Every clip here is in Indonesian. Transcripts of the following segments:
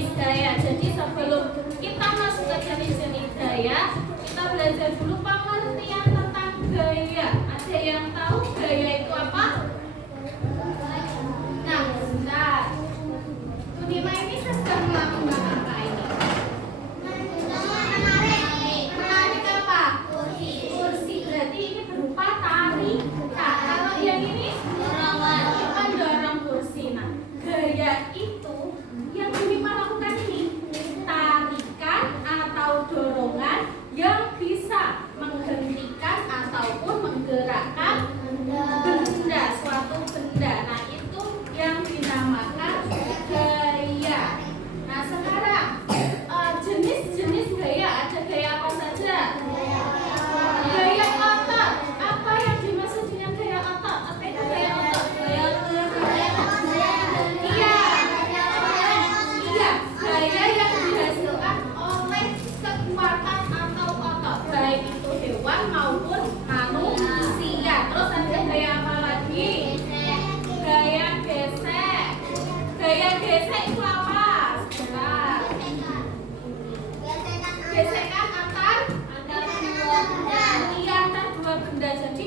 jenis gaya. Jadi sebelum kita masuk ke jenis-jenis gaya, kita belajar dulu pengertian tentang gaya. Ada yang tahu gaya itu apa? Nah, sebentar. Bunima ini sedang melakukan apa ini? Menarik apa? Kursi. Berarti ini berupa tarikan. Kalau yang ini mendorong kursi. Nah, gaya itu yang Bunima lakukan ini tarikan atau dorongan yang bisa menghentikan ataupun menggerakkan benda, suatu benda. Nah, itu yang dinamakan gaya. Nah, sekarang jenis-jenis gaya, ada gaya apa saja? Gaya otot. Apa yang dimaksud dengan gaya otot? Apa itu gaya otot? Iya, gaya yang dihasilkan oleh kekuatan atau otot, baik itu hewan maupun manusia. Terus ada gaya apa lagi? Gaya gesek. Gaya gesek itu apa? Sebentar. Gesekan antar dua benda. Jadi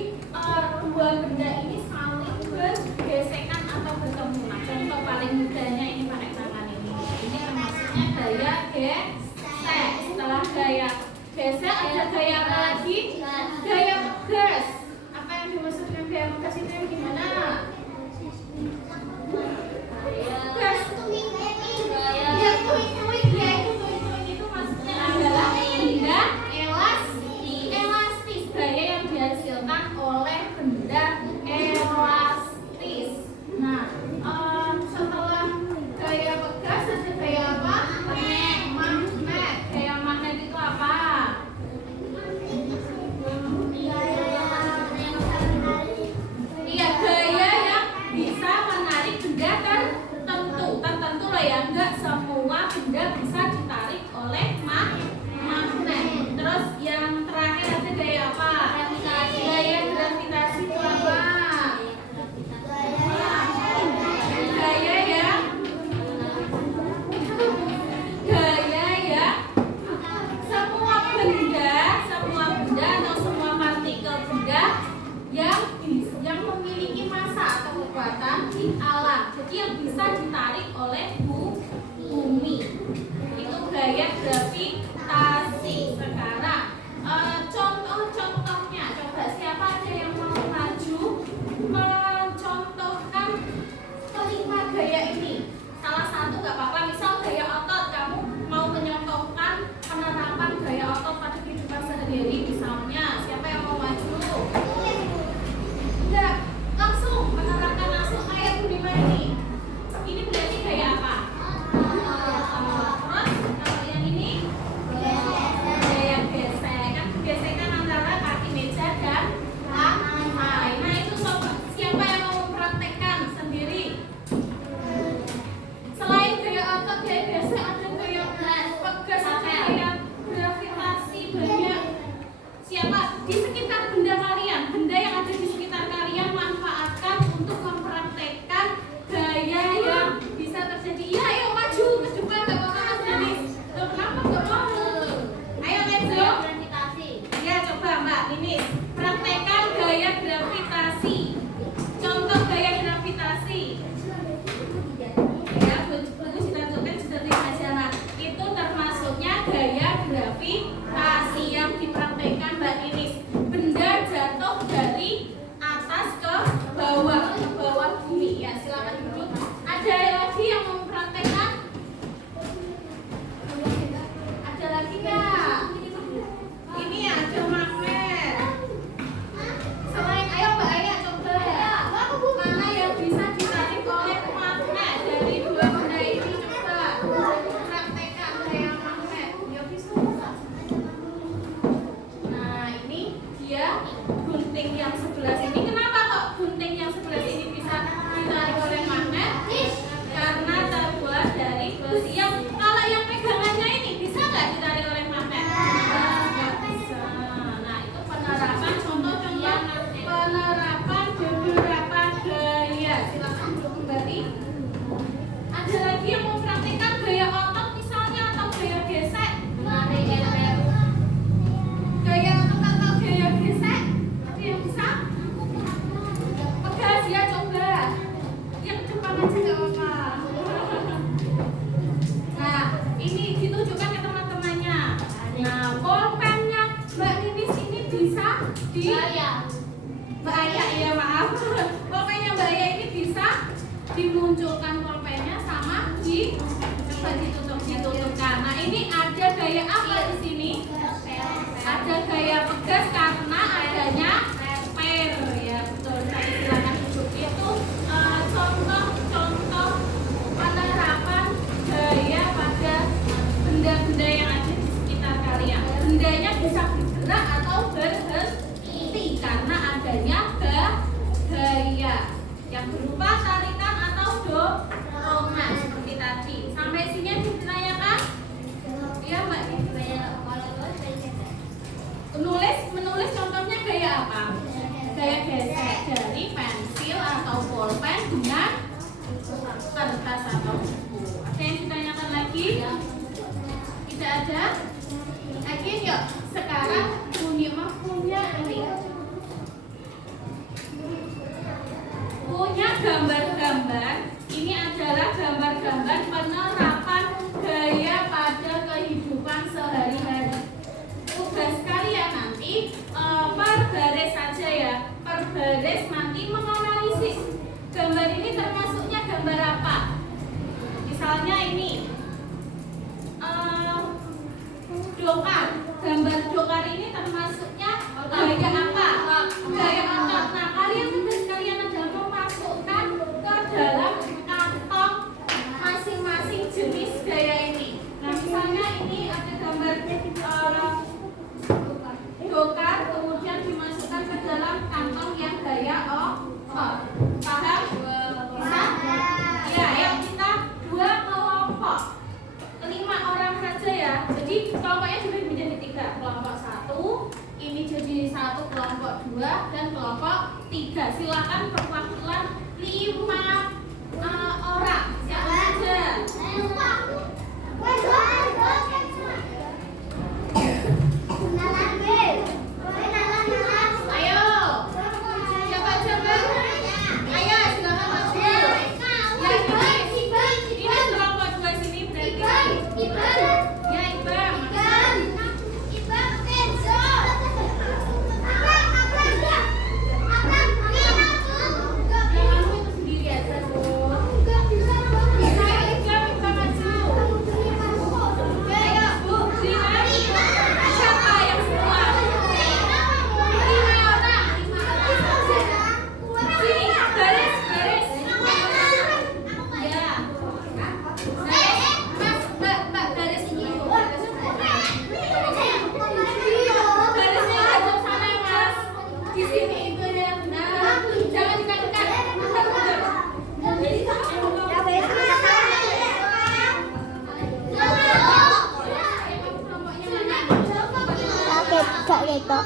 dua benda ini saling bergesekan atau bertemu. Nah, contoh paling mudahnya ini pakai tangan ini. Ini termasuknya gaya gesek. Setelah gaya gesek ada gaya apa lagi? Gaya megas. Apa yang dimaksud dengan gaya megas itu yang gimana? Gas. Yang tuing-tuing, ya itu tuing-tuing itu maksudnya adalah benda elastis. Gaya yang dihasilkan oleh benda elastis. Nah, setelah gaya pegas ada gaya apa? Magnet. Gaya magnet itu apa? Iya, gaya yang bisa menarik benda tertentu lah ya. Enggak semua benda bisa ditarik oleh magnet. Terus yang terakhir ada gaya apa? Gaya gravitasi itu apa? Gaya ya semua benda atau semua partikel benda yang memiliki massa atau kekuatan di alam. Jadi yang bisa ditarik oleh bumi. Itu gaya gravitasi. Sekarang contoh-contohnya, coba siapa aja yang mau maju mencontohkan kelima gaya ini. Salah satu nggak apa-apa, misal gaya otot, kamu mau menyontohkan penerapan gaya otot pada kehidupan sehari-hari. Misalnya, siapa yang mau maju? Enggak, langsung menerapkan langsung kayak Bunima ini. Ini berarti gaya apa? Terus kalau yang ini gaya gesek. Kan gesekan antara kaki dimunculkan pulpennya sama coba ditutupkan. Nah ini ada gaya apa di sini? Ada gaya pegas karena adanya per ya betul. Saya silakan duduk. Itu contoh penerapan gaya pada benda-benda yang ada di sekitar kalian. Bendanya bisa bergerak atau berhenti karena adanya gaya yang berupa tarikan atau dorongan seperti tadi. Sampai sini ditanyakan? Iya Mbak. Menulis contohnya gaya apa? Gaya gesek dari pensil atau pulpen dengan kertas atau buku. Ada yang ditanyakan lagi? Tidak ada? Lagi yuk. Sekarang punya ini. Punya gambar-gambar. Ini adalah gambar-gambar penerapan gaya pada kehidupan sehari-hari. Tugas kalian nanti per baris saja ya. Per baris nanti menganalisis gambar ini termasuknya gambar apa. Misalnya ini dokar. Gambar dokar ini termasuknya gaya apa? Gaya otot. Nah kalian tugas kalian adalah memasukkan ke dalam kantong masing-masing jenis gaya ini. Nah misalnya ini ada gambar dokar, kemudian dimasukkan ke dalam kantong yang gaya otot. Paham? Bisa? Ya, ayo kita 2 kelompok 5 orang saja ya. Jadi kelompoknya dibagi menjadi 3. Kelompok 1 ini jadi 1, kelompok 2 dan kelompok 3. Silakan perwakilan 5 orang. Siapa saja? Ayo. Siapa coba? Ayo silakan maju. Ya ini kelompok 2 sini berarti. Ya Ibam.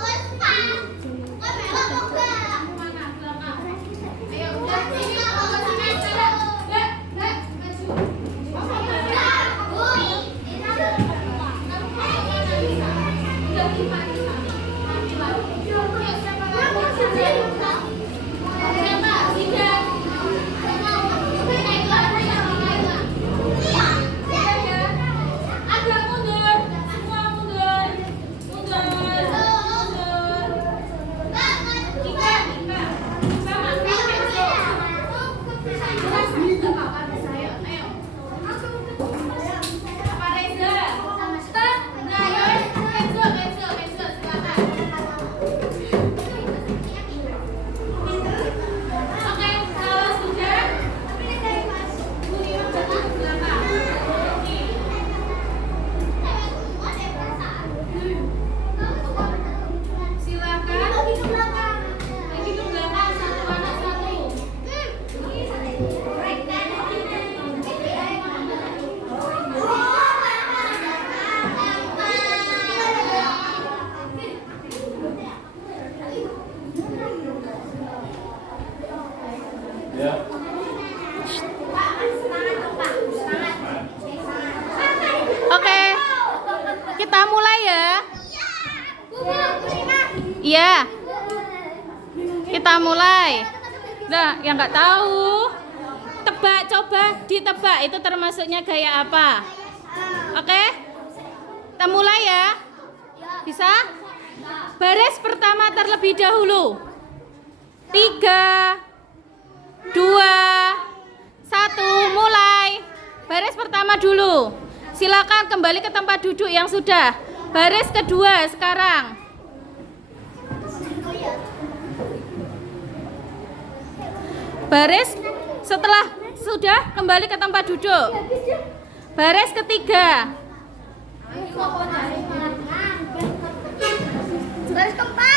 Oke, kita mulai ya. Iya, kita mulai. Nah, yang nggak tahu, tebak, coba ditebak itu termasuknya gaya apa? Oke, kita mulai ya. Bisa? Baris pertama terlebih dahulu. 3, 2, 1, mulai. Baris pertama dulu. Silakan kembali ke tempat duduk yang sudah. Baris kedua sekarang. Baris setelah sudah kembali ke tempat duduk. Baris ketiga.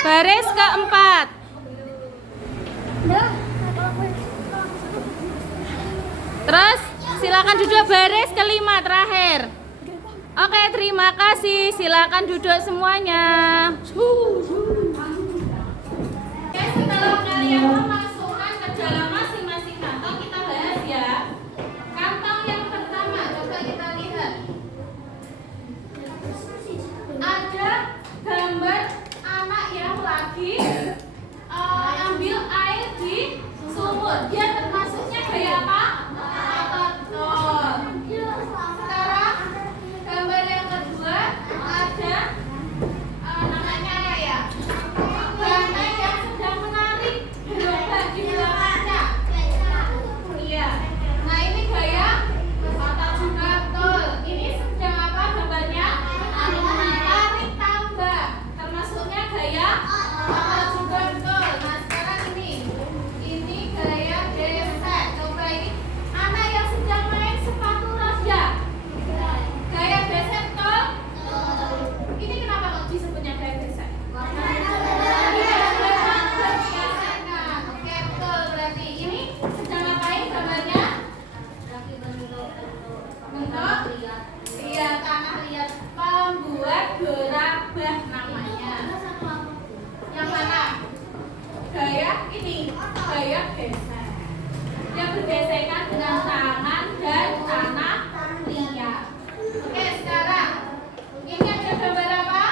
Baris keempat. Terus silakan duduk baris kelima terakhir. Oke, terima kasih. Silakan duduk semuanya. Oke, setelah kalian memasukkan ke dalam masing-masing kantong, kita bahas ya. Kantong yang pertama, coba kita lihat. Ada gambar anak yang lagi ambil air di sumur. Dia termasuknya gaya apa? Sekarang gambar yang kedua ada namanya apa ya? Banteng yang sedang menarik gerobak di belakangnya. Iya. Nah ini gaya mata juga betul. Ini sedang apa gambarnya? Tarik tambah. Termasuknya gaya mata juga betul. Nah sekarang ini gaya gesek. Coba ini anak yang sedang main sepatu roda. Gaya gesek betul? Ini kenapa kok disebutnya gaya gesek? Oke betul, berarti ini sedang ngapain gambarnya? Bentuk? Iya, tanah liat. Pembuat gerabah namanya. Yang mana? Gaya ini, gaya gesek. Yang bergesekan dengan tangan dan tanah liat. Oke, sekarang ini ada gambar apa?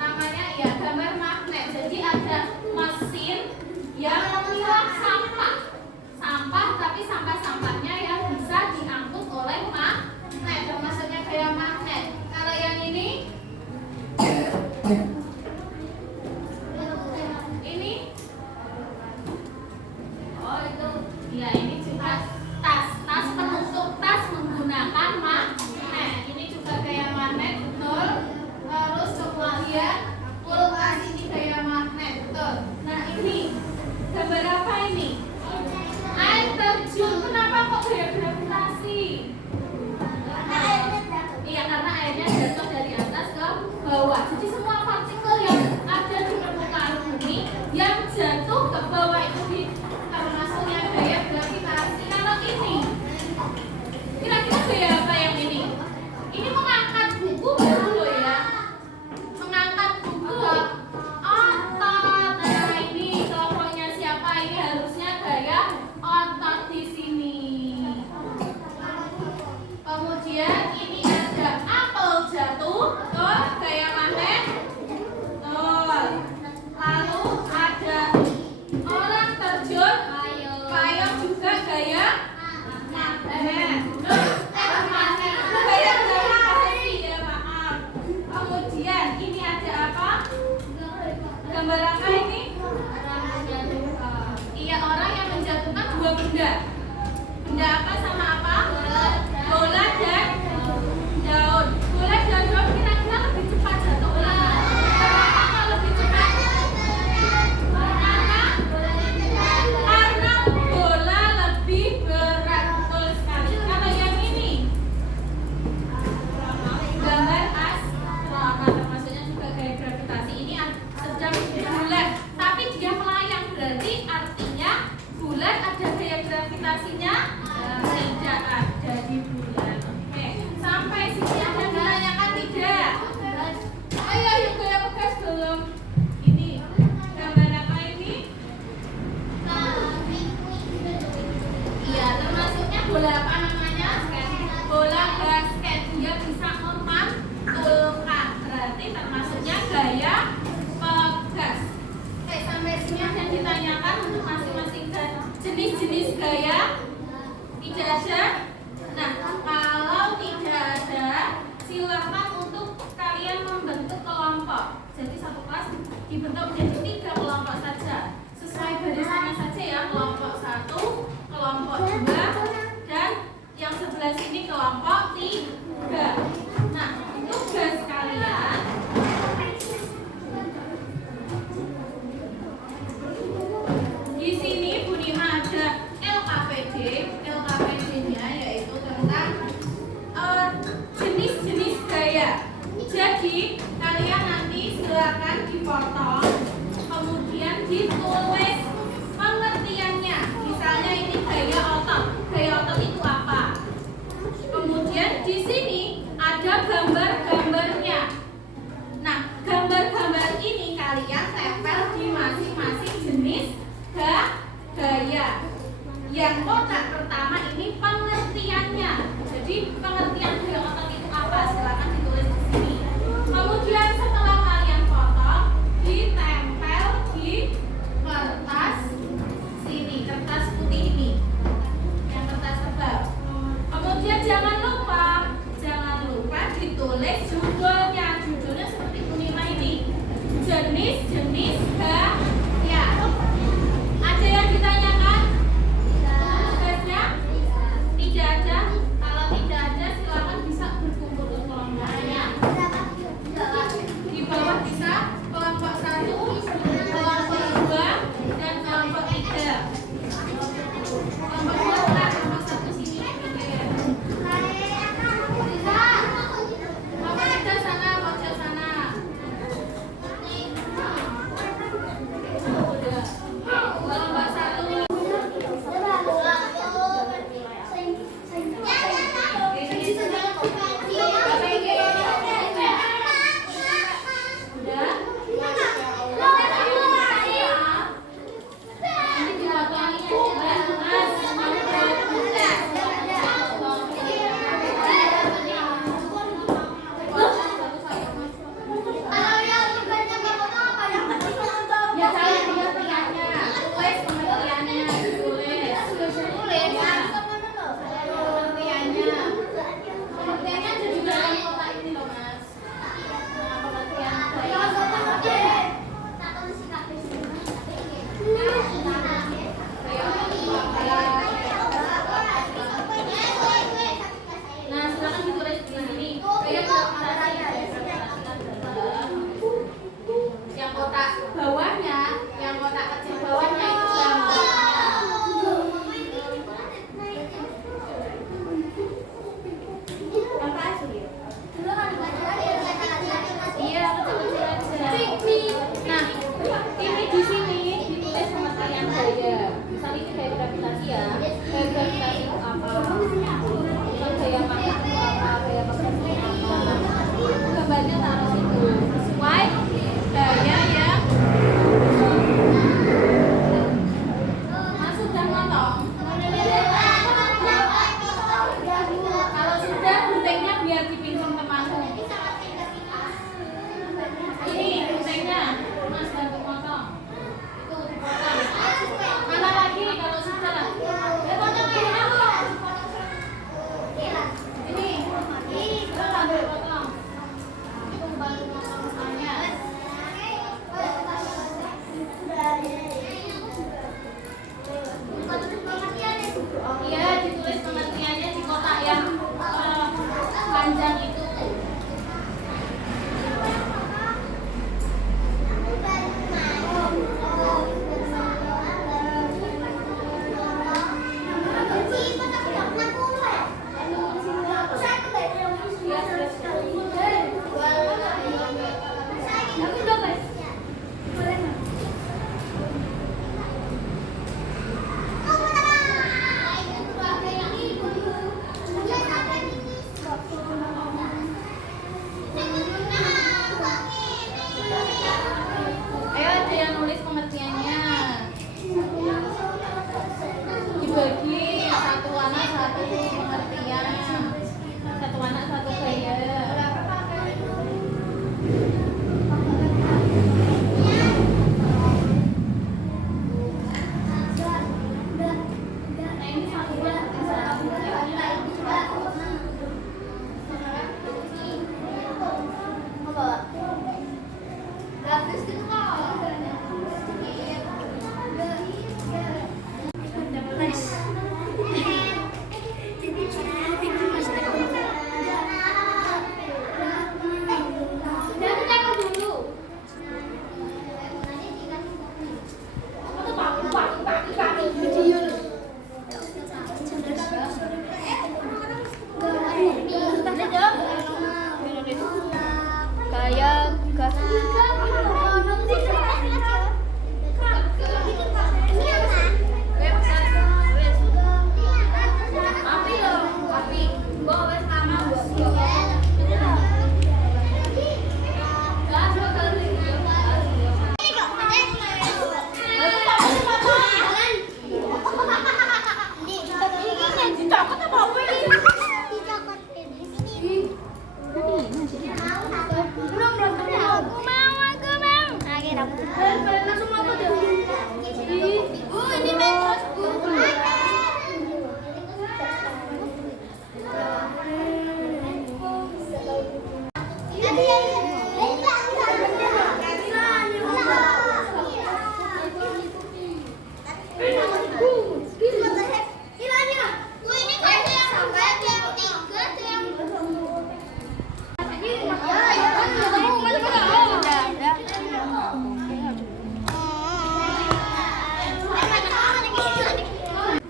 Namanya ya gambar magnet. Jadi ada mesin yang memilah sampah. Sampah tapi sampah-sampahnya yang bisa diangkut oleh magnet. Termasuknya kayak magnet. Kalau yang ini oh itu ya, ini juga tas penutup tas menggunakan magnet. Ini juga kayak magnet betul. Terus kemudian kulkas ini kayak magnet betul. Nah ini gambar apa ini? Air terjun. Kenapa kok gaya gravitasi? Iya, karena airnya jatuh dari atas ke bawah. Jadi semua partikel yang ada di permukaan bumi yang jatuh ke bawah itu termasuknya gaya gravitasi. Kalau ini kira-kira gaya apa yang ini? Ini mengangkat buku dulu ya. Mengangkat buku otot. Nah ini kelompoknya siapa? Ini harusnya gaya otot di sini. Kemudian ini ada apel jatuh, tuh gaya magnet. Tuh. Lalu ada orang terjun, payung juga gaya magnet. Magnet itu gaya gravitasi ya, maaf. Kemudian ini ada apa? Gambar apa ini? Iya, orang yang menjatuhkan dua benda. Benda apa sama apa? Bola dan daun. Bola dan daun kira-kira lebih cepat jatuhnya. Kenapa kok lebih cepat? Karena bola lebih berat. Betul sekali. Kalau yang ini gambar astronot, termasuknya juga gaya gravitasi. Ini sedang bulat, tapi dia melayang, berarti artinya bulat ada gaya gravitasinya? Tidak ada di bulan. Oke, sampai sini ada yang menanyakan tidak? Ayo yuk gaya bekas belum? Ini gambar apa ini? Iya, termasuknya bola apa namanya? Bola basket. Dia bisa memantulkan. Berarti termasuknya gaya pegas. Oke, sampai sini ada yang ditanyakan untuk masing-masing jenis-jenis gaya. Tidak ada? Nah, kalau tidak ada, silakan untuk kalian membentuk kelompok. Jadi satu kelas dibentuk menjadi 3 kelompok saja. Sesuai barisannya saja ya, kelompok 1,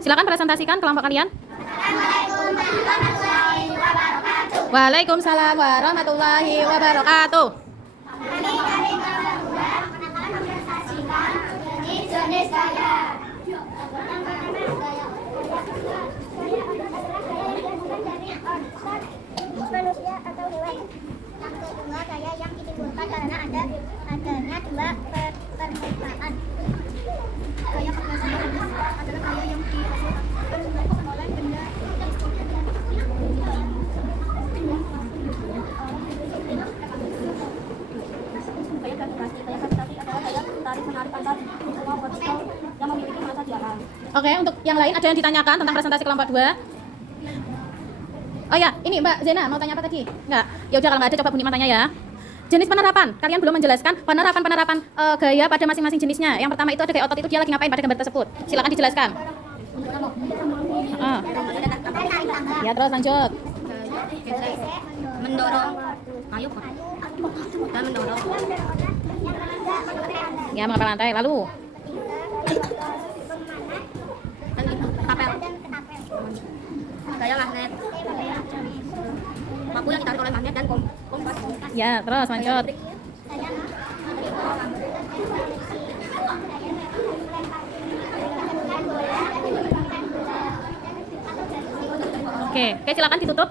Silakan presentasikan kelompok kalian. Waalaikumsalam warahmatullahi wabarakatuh. Manusia atau hewan. Yang kedua gaya yang ditimbulkan karena adanya dua permukaan. Gaya permukaan adalah gaya yang dihasilkan oleh benda. Gaya gravitasi adalah gaya tarik menarik antar semua partikel yang memiliki massa jarang. Oke, untuk yang lain ada yang ditanyakan tentang presentasi kelompok 2? Oh ya, ini Mbak Zena mau tanya apa tadi? Enggak. Ya udah kalau nggak ada coba Buni tanya ya. Jenis penerapan. Kalian belum menjelaskan penerapan gaya pada masing-masing jenisnya. Yang pertama itu ada gaya otot, itu dia lagi ngapain pada gambar tersebut? Silakan dijelaskan. Ya, terus lanjut. Mendorong, dan mendorong. Ya, mengapa lantai. Lalu Tapel. Gaya magnet. Paku yang ditarik oleh magnet dan kompas. ya, terus lanjut. Oke, silakan ditutup.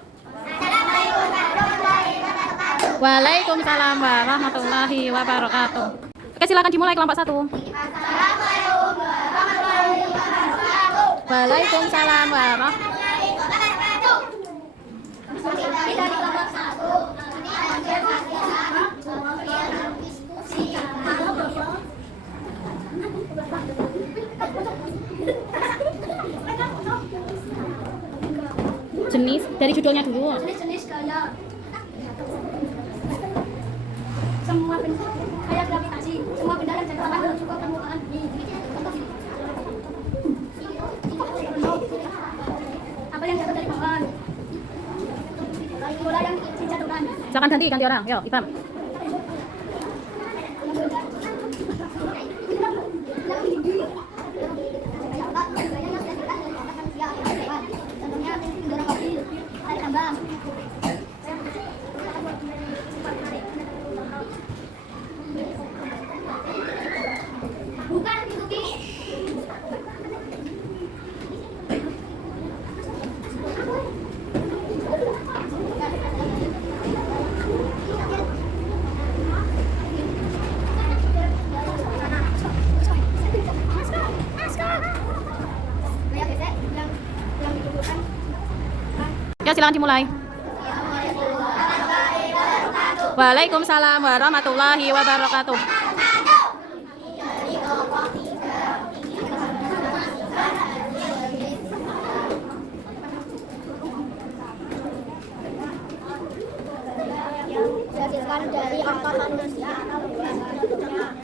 Waalaikumsalam warahmatullahi wabarakatuh. Oke, silakan dimulai kelompok 1. Waalaikumsalam warahmatullahi. Jenis dari judulnya dulu. Jenis gaya. Semua benda gaya gravitasi, semua benda yang jatuh menuju ke permukaan. Apa yang jatuh dari pohon? Bola yang dijatuhkan. Silakan ganti orang. Yo, Ibam. Bukan itu. Ya, silakan dimulai. Waalaikumsalam warahmatullahi wabarakatuh. Jadikan dari angka manusia. Sudah ditutup.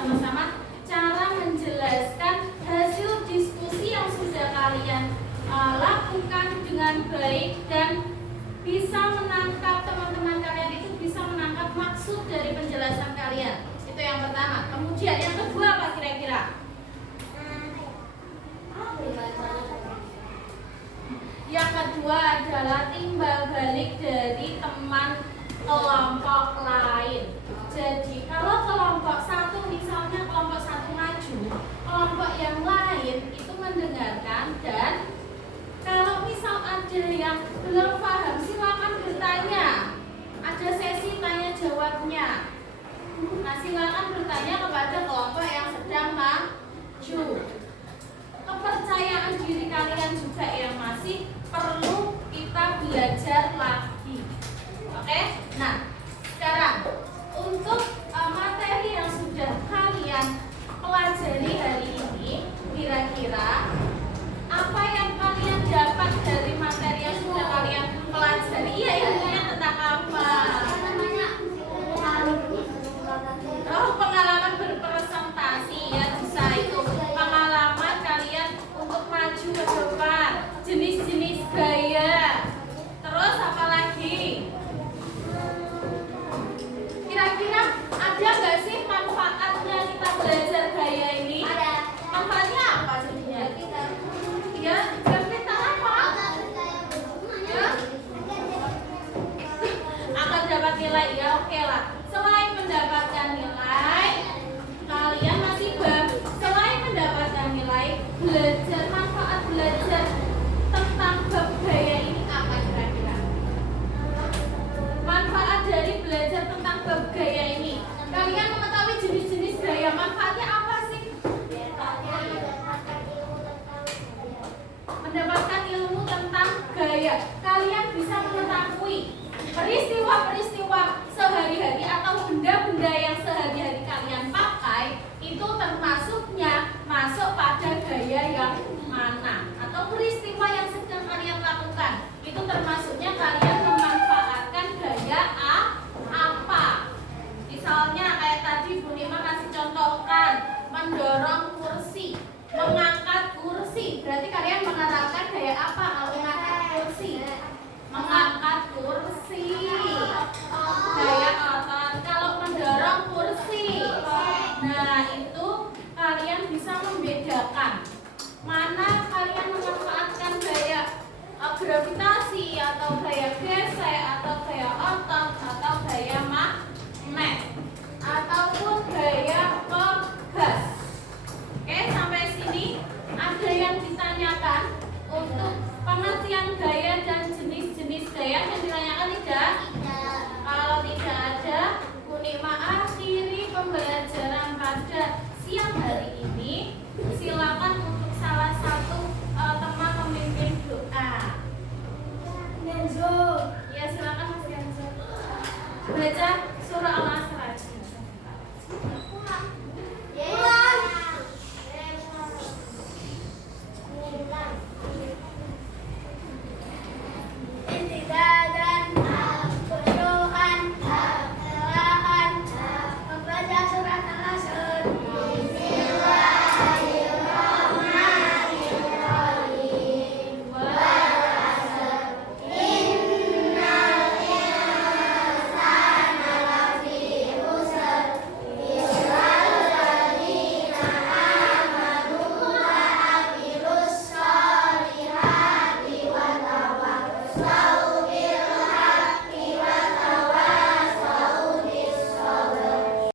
sama-sama cara menjelaskan hasil diskusi yang sudah kalian lakukan dengan baik dan bisa menangkap, teman-teman kalian itu bisa menangkap maksud dari penjelasan kalian. Itu yang pertama. Kemudian yang kedua apa kira-kira? Yang kedua adalah timbal balik dari teman kelompok lain. Jadi kalau kelompok satu, misalnya kelompok satu maju, kelompok yang lain itu mendengarkan, dan kalau misal ada yang belum paham silakan bertanya. Ada sesi tanya jawabnya. Nah, silakan bertanya kepada kelompok yang sedang maju. Kepercayaan diri kalian juga yang masih perlu kita belajar lagi. Oke? Nah,